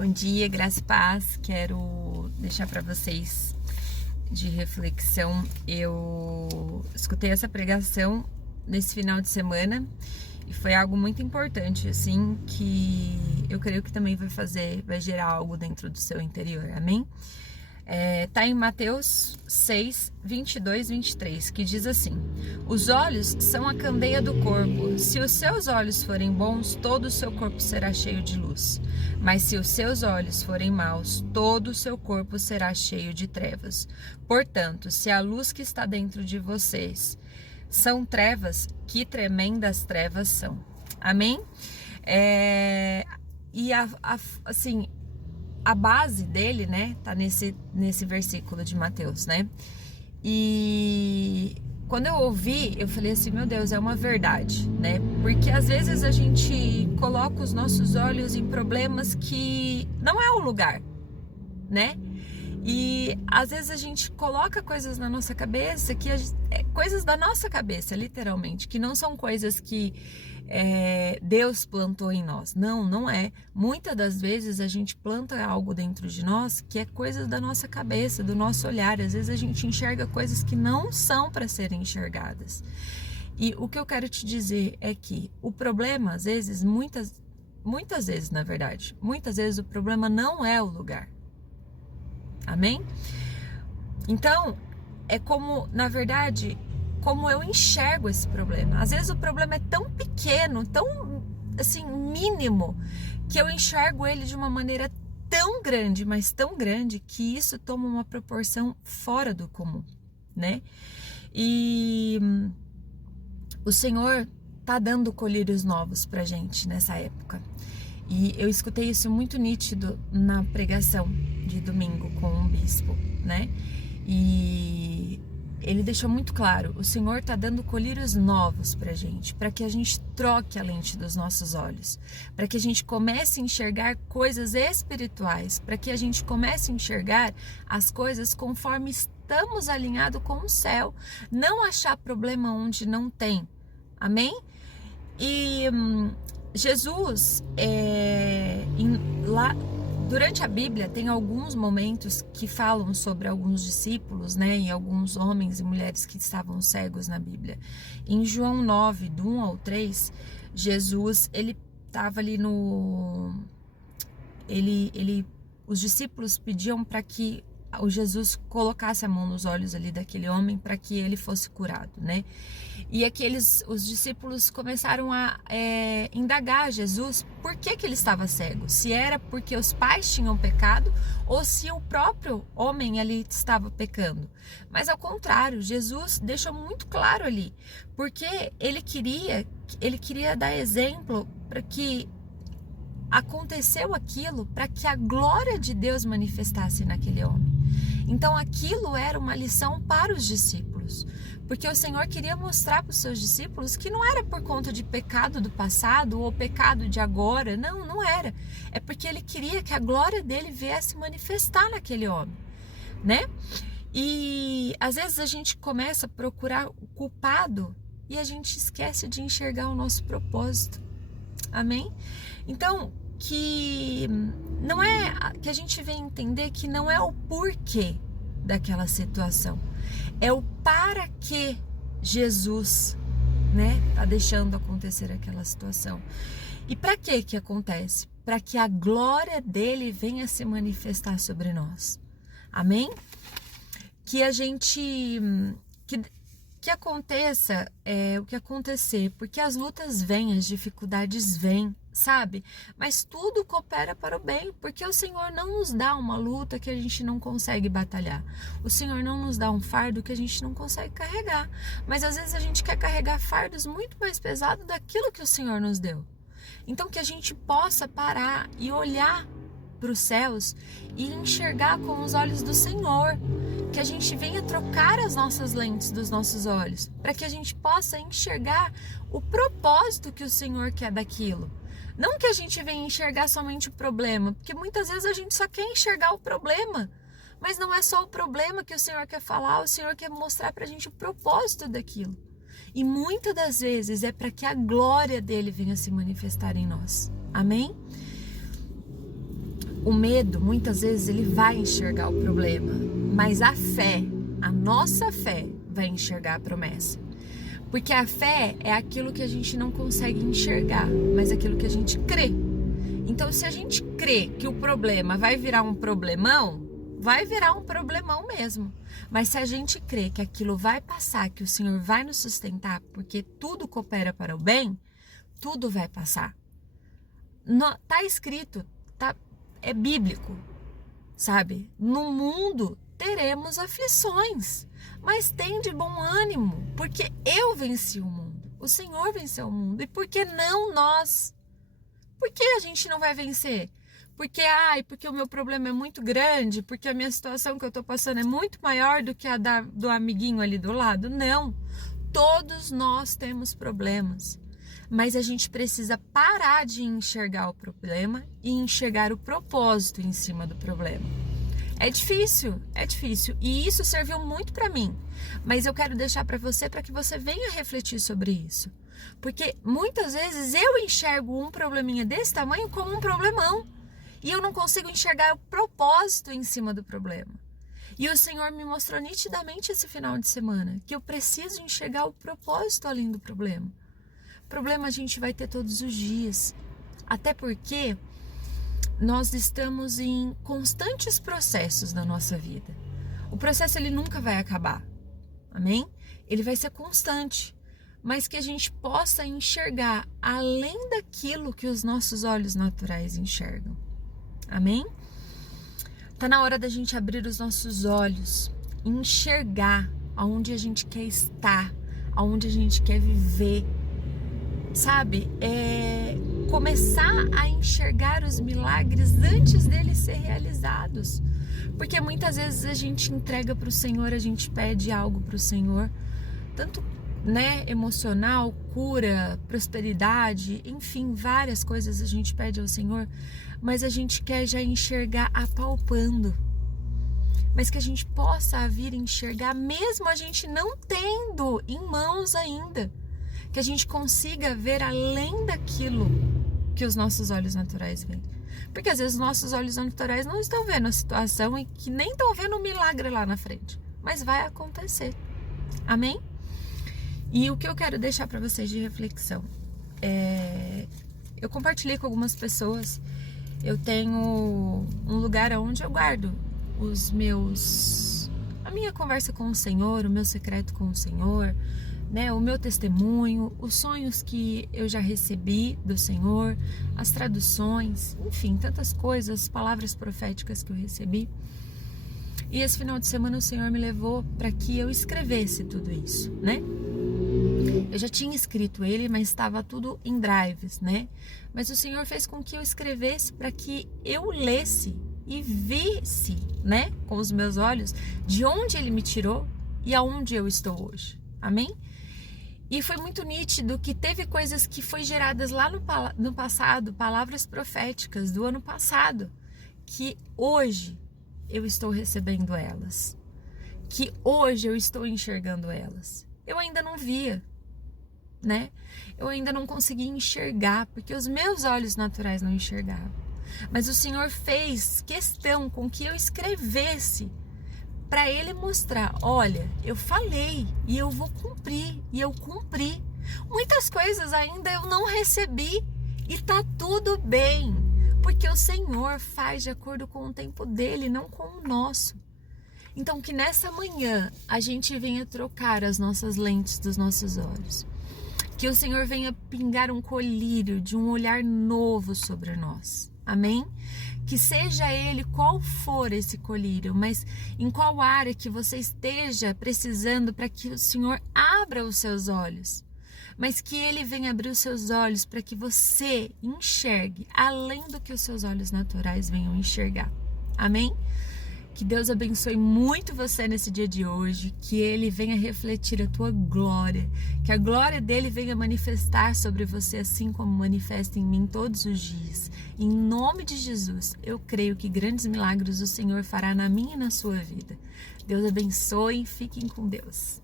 Bom dia, graça e paz. Quero deixar para vocês de reflexão. Eu escutei essa pregação nesse final de semana e foi algo muito importante, assim, que eu creio que também vai gerar algo dentro do seu interior, amém? Tá em Mateus 6, 22, 23, que diz assim: os olhos são a candeia do corpo. Se os seus olhos forem bons, todo o seu corpo será cheio de luz. Mas se os seus olhos forem maus, todo o seu corpo será cheio de trevas. Portanto, se a luz que está dentro de vocês são trevas, que tremendas trevas são. Amém? Assim, a base dele, né, tá nesse versículo de Mateus, né? E quando eu ouvi, eu falei assim, meu Deus, é uma verdade, né? Porque às vezes a gente coloca os nossos olhos em problemas que não é o lugar, né? E às vezes a gente coloca coisas na nossa cabeça, coisas da nossa cabeça, literalmente, que não são coisas que Deus plantou em nós. Não é. Muitas das vezes a gente planta algo dentro de nós que é coisas da nossa cabeça, do nosso olhar. Às vezes a gente enxerga coisas que não são para serem enxergadas. E o que eu quero te dizer é que o problema, às vezes, muitas vezes, na verdade, muitas vezes o problema não é o lugar. Amém? Então, é como, na verdade, como eu enxergo esse problema. Às vezes o problema é tão pequeno, tão, assim, mínimo, que eu enxergo ele de uma maneira tão grande, mas tão grande, que isso toma uma proporção fora do comum, né? E o Senhor tá dando colírios novos pra gente nessa época. E eu escutei isso muito nítido na pregação de domingo com um bispo, né? E ele deixou muito claro, o Senhor tá dando colírios novos pra gente, para que a gente troque a lente dos nossos olhos, para que a gente comece a enxergar coisas espirituais, para que a gente comece a enxergar as coisas conforme estamos alinhados com o céu, não achar problema onde não tem, amém? E Jesus, durante a Bíblia, tem alguns momentos que falam sobre alguns discípulos, né, e alguns homens e mulheres que estavam cegos na Bíblia. Em João 9, do 1 ao 3, Jesus, ele estava ali os discípulos pediam para que o Jesus colocasse a mão nos olhos ali daquele homem para que ele fosse curado, né? E os discípulos começaram a indagar Jesus por que ele estava cego, se era porque os pais tinham pecado ou se o próprio homem ali estava pecando. Mas ao contrário, Jesus deixou muito claro ali, porque ele queria dar exemplo para que aconteceu aquilo para que a glória de Deus manifestasse naquele homem. Então aquilo era uma lição para os discípulos, porque o Senhor queria mostrar para os seus discípulos que não era por conta de pecado do passado ou pecado de agora, não era. É porque ele queria que a glória dele viesse manifestar naquele homem, né? E às vezes a gente começa a procurar o culpado e a gente esquece de enxergar o nosso propósito. Amém? Então, que não é que a gente vem entender que não é o porquê daquela situação, é o para que Jesus, né, tá deixando acontecer aquela situação. E para que acontece? Para que a glória dele venha se manifestar sobre nós. Amém? Que a gente que aconteça o que acontecer, porque as lutas vêm, as dificuldades vêm, sabe? Mas tudo coopera para o bem, porque o Senhor não nos dá uma luta que a gente não consegue batalhar. O Senhor não nos dá um fardo que a gente não consegue carregar. Mas às vezes a gente quer carregar fardos muito mais pesados daquilo que o Senhor nos deu. Então que a gente possa parar e olhar para os céus e enxergar com os olhos do Senhor, que a gente venha trocar as nossas lentes dos nossos olhos, para que a gente possa enxergar o propósito que o Senhor quer daquilo. Não que a gente venha enxergar somente o problema, porque muitas vezes a gente só quer enxergar o problema, mas não é só o problema que o Senhor quer falar, o Senhor quer mostrar para a gente o propósito daquilo. E muitas das vezes é para que a glória dele venha se manifestar em nós. Amém? O medo, muitas vezes, ele vai enxergar o problema, mas a fé, a nossa fé, vai enxergar a promessa. Porque a fé é aquilo que a gente não consegue enxergar, mas aquilo que a gente crê. Então, se a gente crê que o problema vai virar um problemão, vai virar um problemão mesmo. Mas se a gente crê que aquilo vai passar, que o Senhor vai nos sustentar, porque tudo coopera para o bem, tudo vai passar. Tá escrito, é bíblico, sabe? No mundo teremos aflições, mas tem de bom ânimo, porque eu venci o mundo, o Senhor venceu o mundo, e por que não nós? Por que a gente não vai vencer? Porque o meu problema é muito grande, porque a minha situação que eu tô passando é muito maior do que a do amiguinho ali do lado? Não, todos nós temos problemas. Mas a gente precisa parar de enxergar o problema e enxergar o propósito em cima do problema. É difícil. E isso serviu muito para mim. Mas eu quero deixar para que você venha refletir sobre isso. Porque muitas vezes eu enxergo um probleminha desse tamanho como um problemão. E eu não consigo enxergar o propósito em cima do problema. E o Senhor me mostrou nitidamente esse final de semana que eu preciso enxergar o propósito além do problema. Problema a gente vai ter todos os dias, até porque nós estamos em constantes processos na nossa vida. O processo ele nunca vai acabar, amém? Ele vai ser constante, mas que a gente possa enxergar além daquilo que os nossos olhos naturais enxergam, amém? Tá na hora da gente abrir os nossos olhos, enxergar aonde a gente quer estar, aonde a gente quer viver. Sabe, começar a enxergar os milagres antes deles serem realizados. Porque muitas vezes a gente entrega para o Senhor, a gente pede algo para o Senhor, tanto emocional, cura, prosperidade, enfim, várias coisas a gente pede ao Senhor, mas a gente quer já enxergar apalpando. Mas que a gente possa vir enxergar mesmo a gente não tendo em mãos ainda. Que a gente consiga ver além daquilo que os nossos olhos naturais veem. Porque às vezes os nossos olhos naturais não estão vendo a situação e que nem estão vendo o milagre lá na frente. Mas vai acontecer. Amém? E o que eu quero deixar para vocês de reflexão eu compartilhei com algumas pessoas. Eu tenho um lugar onde eu guardo a minha conversa com o Senhor, o meu secreto com o Senhor, o meu testemunho, os sonhos que eu já recebi do Senhor, as traduções, enfim, tantas coisas, palavras proféticas que eu recebi. E esse final de semana o Senhor me levou para que eu escrevesse tudo isso, Eu já tinha escrito ele, mas estava tudo em drives, Mas o Senhor fez com que eu escrevesse para que eu lesse e visse, com os meus olhos, de onde Ele me tirou e aonde eu estou hoje. Amém? E foi muito nítido que teve coisas que foi geradas lá no passado, palavras proféticas do ano passado, que hoje eu estou recebendo elas, que hoje eu estou enxergando elas. Eu ainda não via, Eu ainda não conseguia enxergar, porque os meus olhos naturais não enxergavam. Mas o Senhor fez questão com que eu escrevesse, para Ele mostrar, olha, eu falei e eu vou cumprir, e eu cumpri. Muitas coisas ainda eu não recebi e tá tudo bem, porque o Senhor faz de acordo com o tempo dele, não com o nosso. Então que nessa manhã a gente venha trocar as nossas lentes dos nossos olhos, que o Senhor venha pingar um colírio de um olhar novo sobre nós, amém? Que seja ele qual for esse colírio, mas em qual área que você esteja precisando para que o Senhor abra os seus olhos. Mas que Ele venha abrir os seus olhos para que você enxergue além do que os seus olhos naturais venham enxergar. Amém? Que Deus abençoe muito você nesse dia de hoje, que Ele venha refletir a tua glória, que a glória dEle venha manifestar sobre você assim como manifesta em mim todos os dias. Em nome de Jesus, eu creio que grandes milagres o Senhor fará na minha e na sua vida. Deus abençoe, fiquem com Deus.